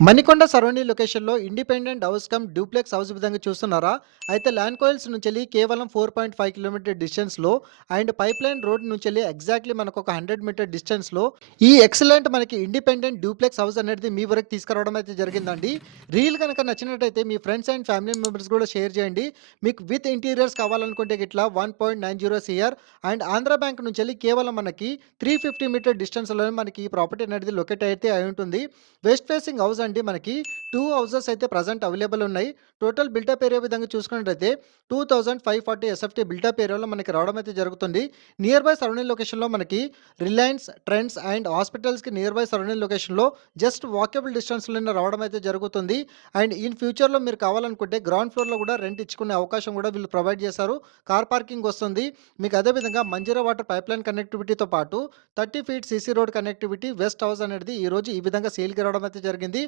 Manikonda surrounding లొకేషన్‌లో independent house come duplex house విధంగా చూస్తున్నారా? అయితే ల్యాండ్ కోయిల్స్ నుంచెల్లి కేవలం 4.5 కిలోమీటర్ డిస్టెన్స్‌లో అండ్ పైప్‌లైన్ రోడ్ నుంచెల్లి ఎగ్జాక్ట్‌లీ మనకొక 100 మీటర్ డిస్టెన్స్‌లో ఈ ఎక్సలెంట్ మనకి ఇండిపెండెంట్ డూప్లెక్స్ హౌస్ అనేది మీ వరకు తీసుకురావడం అయితే జరిగిందండి. రీల్ గనక నచ్చినట్టయితే మీ ఫ్రెండ్స్ అండ్ ఫ్యామిలీ మెంబర్స్ కూడా షేర్ చేయండి. మీకు విత్ ఇంటీరియర్స్ కావాలనుకుంటే గిట్లా 1.90 సీఆర్ అండ్ ఆంధ్ర బ్యాంక్ నుంచెల్లి కేవలం మనకి 350 మీటర్ డిస్టెన్స్‌లోనే మనకి ఈ ప్రాపర్టీ అనేది లొకేట్ అయితే అయి ఉంటుంది. వెస్ట్ ఫేసింగ్ హౌస్ అండి మనకి 2 హౌసెస్ అయితే ప్రెజెంట్ అవైలబుల్ ఉన్నాయి. టోటల్ బిల్టప్ ఏరియా విధంగా చూసుకున్నట్టయితే 2540 ఎస్ఎఫ్‌టీ బిల్టప్ ఏరియాలో మనకి రావడం అయితే జరుగుతుంది. నియర్ బై సరౌండింగ్ లొకేషన్‌లో మనకి రిలయన్స్, ట్రెండ్స్ అండ్ హాస్పిటల్స్‌కి నియర్ బై సరౌండింగ్ లొకేషన్‌లో జస్ట్ వాకబుల్ డిస్టెన్స్‌లోనే రావడం అయితే జరుగుతుంది. అండ్ ఇన్ ఫ్యూచర్‌లో మీరు కావాలనుకుంటే గ్రౌండ్ ఫ్లోర్‌లో కూడా రెంట్ ఇచ్చుకునే అవకాశం కూడా వీళ్ళు ప్రొవైడ్ చేశారు. కార్ పార్కింగ్ వస్తుంది. మీకు అదే విధంగా మంజీరా వాటర్ పైప్‌లైన్ కనెక్టివిటీతో పాటు 30 feet CC road connectivity west house అనేది ఈరోజు ఈ విధంగా సేల్‌కి రావడం అయితే జరిగింది.